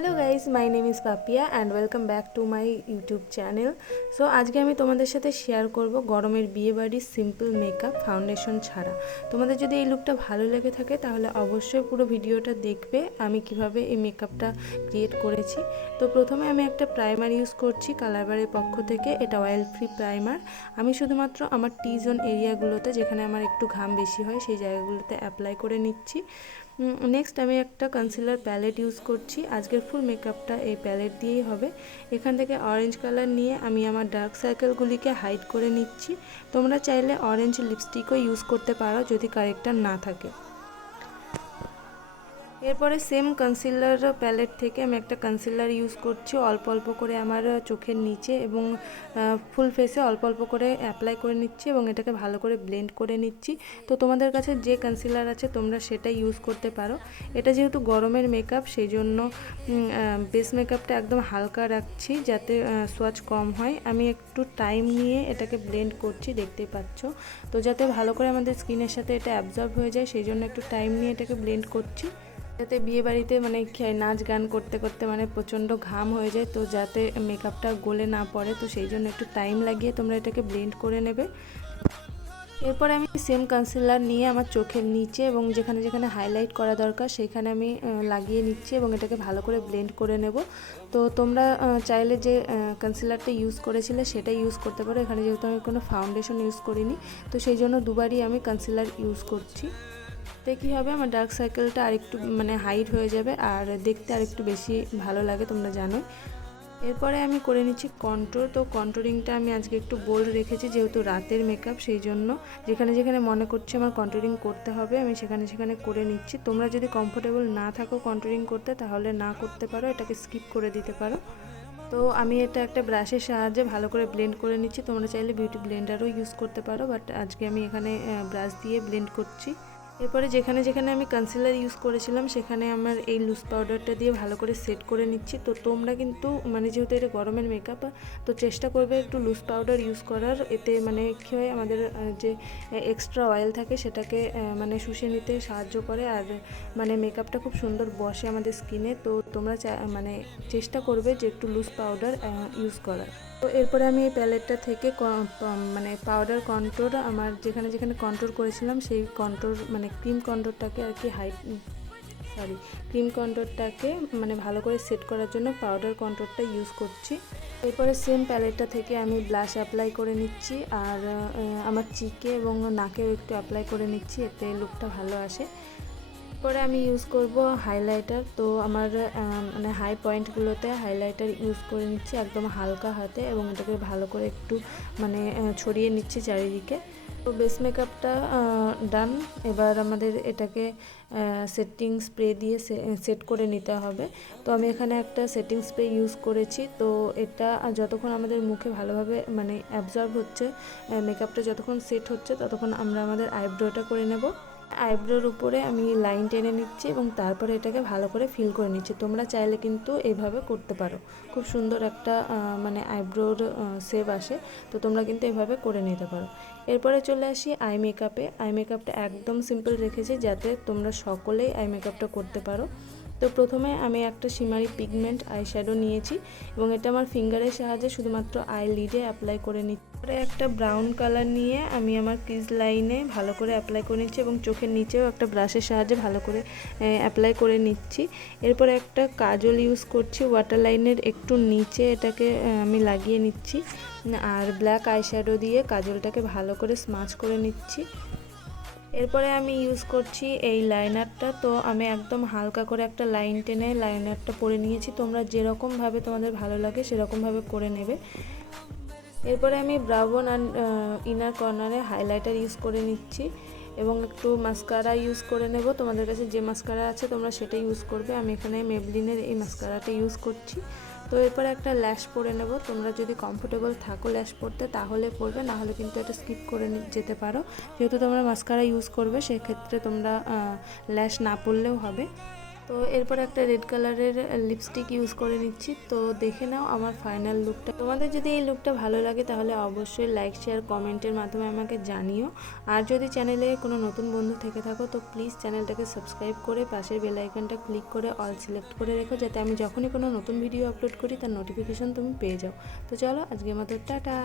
Hello guys, my name is Papiya and welcome back to my YouTube channel. So আজকে আমি তোমাদের সাথে share করব গরমের বিয়েবাড়ির সিম্পল মেকআপ ফাউন্ডেশন ছাড়া। তোমাদের যদি এই লুকটা ভালো লেগে থাকে তাহলে অবশ্যই পুরো ভিডিওটা দেখবে আমি কিভাবে এই মেকআপটা ক্রিয়েট করেছি। তো প্রথমে আমি একটা প্রাইমার ইউজ করছি কালারবারের পক্ষ থেকে। এটা অয়েল ফ্রি প্রাইমার। আমি শুধুমাত্র আমার টি জোন এরিয়াগুলোতে, যেখানে আমার একটু ঘাম বেশি হয়, সেই জায়গাগুলোতে অ্যাপ্লাই করে নিচ্ছি। নেক্সট আমি একটা কনসিলার প্যালেট ইউজ করছি। আজকের ফুল মেকআপটা এই প্যালেট দিয়েই হবে। এখান থেকে অরেঞ্জ কালার নিয়ে আমি আমার ডার্ক সার্কেলগুলিকে হাইড করে নিচ্ছি। তোমরা চাইলে অরেঞ্জ লিপস্টিকও ইউজ করতে পারো যদি কারেক্টার না থাকে। এরপরে সেম কনসিলার প্যালেট থেকে আমি একটা কনসিলার ইউজ করছি অল্প অল্প করে আমার চোখের নিচে এবং ফুল ফেসে অল্প অল্প করে অ্যাপ্লাই করে নিচ্ছি এবং এটাকে ভালো করে ব্লেন্ড করে নিচ্ছি। তো তোমাদের কাছে যে কনসিলার আছে তোমরা সেটা ইউজ করতে পারো। এটা যেহেতু গরমের মেকআপ, সেই জন্য বেস মেকআপটা একদম হালকা রাখছি যাতে সোয়াচ কম হয়। আমি একটু টাইম নিয়ে এটাকে ব্লেন্ড করছি, দেখতেই পাচ্ছ। তো যাতে ভালো করে আমাদের স্কিনের সাথে এটা অ্যাবজর্ব হয়ে যায়, সেই জন্য একটু টাইম নিয়ে এটাকে ব্লেন্ড করছি। যাতে বিয়েবাড়িতে নাচ গান করতে করতে প্রচণ্ড ঘাম হয়ে যায়, তো যাতে মেকআপটা গলে না পড়ে, তো সেই জন্য একটু টাইম লাগিয়ে তোমরা এটাকে ব্লেন্ড করে নেবে। এরপরে আমি সেম কনসিলার নিয়ে আমার চোখের নিচে এবং যেখানে যেখানে হাইলাইট করা দরকার সেখানে আমি লাগিয়ে নিচ্ছি এবং এটাকে ভালো করে ব্লেন্ড করে নেব। তো তোমরা চাইলে যে কনসিলারটা ইউজ করেছিলে সেটা ইউজ করতে পারো। এখানে যেহেতু আমি কোনো ফাউন্ডেশন ইউজ করিনি, তো সেই জন্য দুবারই আমি কনসিলার ইউজ করছি। তো কী হবে, আমার ডার্ক সার্কেলটা আরেকটু হাইট হয়ে যাবে আর দেখতে আরেকটু বেশি ভালো লাগে, তোমরা জানো। এরপরে আমি করে নিচ্ছি কন্ট্রোর। তো কন্ট্রোরিংটা আমি আজকে একটু বোল্ড রেখেছি, যেহেতু রাতের মেকআপ, সেই জন্য যেখানে যেখানে মনে করছে আমার কন্ট্রোরিং করতে হবে আমি সেখানে সেখানে করে নিচ্ছি। তোমরা যদি কমফোর্টেবল না থাকো কন্ট্রোরিং করতে তাহলে না করতে পারো, এটাকে স্কিপ করে দিতে পারো। তো আমি এটা একটা ব্রাশের সাহায্যে ভালো করে ব্লেন্ড করে নিচ্ছি। তোমরা চাইলে বিউটি ব্লেন্ডারও ইউজ করতে পারো, বাট আজকে আমি এখানে ব্রাশ দিয়ে ব্লেন্ড করছি। এরপরে যেখানে যেখানে আমি কনসিলার ইউজ করেছিলাম সেখানে আমার এই লুজ পাউডারটা দিয়ে ভালো করে সেট করে নিচ্ছি। তো তোমরা কিন্তু যেহেতু এটা গরমের মেকআপ, তো চেষ্টা করবে একটু লুজ পাউডার ইউজ করার। এতে কী হয়, আমাদের যে এক্সট্রা অয়েল থাকে সেটাকে শুষে নিতে সাহায্য করে আর মেকআপটা খুব সুন্দর বসে আমাদের স্কিনে। তো তোমরা চেষ্টা করবে যে একটু লুজ পাউডার ইউজ করার। তো এরপরে আমি এই প্যালেটটা থেকে পাউডার কন্ট্রোর, আমার যেখানে যেখানে কন্ট্রোর করেছিলাম সেই কন্ট্রোর ক্রিম কন্ট্রোরটাকে আর কি ক্রিম কন্ট্রোরটাকে ভালো করে সেট করার জন্য পাউডার কন্ট্রোরটা ইউজ করছি। এরপরে সেম প্যালেটটা থেকে আমি ব্লাশ অ্যাপ্লাই করে নিচ্ছি আর আমার চিকে এবং নাকেও একটু অ্যাপ্লাই করে নিচ্ছি, এতে লুকটা ভালো আসে। পরে আমি ইউজ করব হাইলাইটার। তো আমার হাই পয়েন্টগুলোতে হাইলাইটার ইউজ করে নিচ্ছি একদম হালকা হাতে এবং এটাকে ভালো করে একটু ছড়িয়ে নিচ্ছি চারিদিকে। তো বেস মেকআপটা ডান। এবার আমাদের এটাকে সেটিং স্প্রে দিয়ে সেট করে নিতে হবে। তো আমি এখানে একটা সেটিং স্প্রে ইউজ করেছি। তো এটা যতক্ষণ আমাদের মুখে ভালোভাবে অ্যাবজর্ব হচ্ছে, মেকআপটা যতক্ষণ সেট হচ্ছে, ততক্ষণ আমরা আমাদের আইব্রোটা করে নেব। আইব্রোর উপরে আমি লাইন টেনে নিচ্ছি এবং তারপরে এটাকে ভালো করে ফিল করে নিচ্ছি। তোমরা চাইলে কিন্তু এইভাবে করতে পারো, খুব সুন্দর একটা আইব্রোর শেপ আসে। তো তোমরা কিন্তু এভাবে করে নিতে পারো। এরপরে চলে আসি আই মেকআপে। আই মেকআপটা একদম সিম্পল রেখেছি যাতে তোমরা সকলেই আই মেকআপটা করতে পারো। তো প্রথমে আমি একটা শিমারি পিগমেন্ট আই শ্যাডো নিয়েছি এবং এটা আমার ফিঙ্গারের সাহায্যে শুধুমাত্র আই লিডে অ্যাপ্লাই করে নিচ্ছি। পরে একটা ব্রাউন কালার নিয়ে আমি আমার ক্রিজ লাইনে ভালো করে অ্যাপ্লাই করে নিচ্ছি এবং চোখের নিচেও একটা ব্রাশের সাহায্যে ভালো করে অ্যাপ্লাই করে নিচ্ছি। এরপরে একটা কাজল ইউজ করছি ওয়াটার লাইনের একটু নিচে, এটাকে আমি লাগিয়ে নিচ্ছি আর ব্ল্যাক আই শ্যাডো দিয়ে কাজলটাকে ভালো করে স্মাচ করে নিচ্ছি। এরপরে আমি ইউজ করছি এই লাইনারটা। তো আমি একদম হালকা করে একটা লাইন টেনে লাইনারটা পরে নিয়েছি। তোমরা যেরকমভাবে তোমাদের ভালো লাগে সেরকমভাবে করে নেবে। এরপরে আমি ব্রাউন আর ইনার কর্নারে হাইলাইটার ইউজ করে নিচ্ছি এবং একটু মাস্কারা ইউজ করে নেব। তোমাদের কাছে যে মাস্কারা আছে তোমরা সেটা ইউজ করবে। আমি এখানে মেবলিনের এই মাস্কারাটা ইউজ করছি। তো এরপরে একটা ল্যাশ পরে নেব। তোমরা যদি কমফোর্টেবল থাকো ল্যাশ পরতে তাহলে পরবে, না হলে কিন্তু এটা স্কিপ করে যেতে পারো। যেহেতু তোমরা মাস্কারা ইউজ করবে সেক্ষেত্রে তোমরা ল্যাশ না পরলেও হবে। তো এরপর একটা রেড কালারের লিপস্টিক ইউজ করে নিচ্ছি। তো দেখে নাও আমার ফাইনাল লুকটা। তোমাদের যদি এই লুকটা ভালো লাগে তাহলে অবশ্যই লাইক শেয়ার কমেন্টের মাধ্যমে আমাকে জানিও। আর যদি চ্যানেলে কোনো নতুন বন্ধু থেকে থাকো তো প্লিজ চ্যানেলটাকে সাবস্ক্রাইব করে পাশের বেল আইকনটা ক্লিক করে অল সিলেক্ট করে রেখো, যাতে আমি যখনই কোনো নতুন ভিডিও আপলোড করি তার নোটিফিকেশন তুমি পেয়ে যাও। তো চলো আজকের মতো টাটা।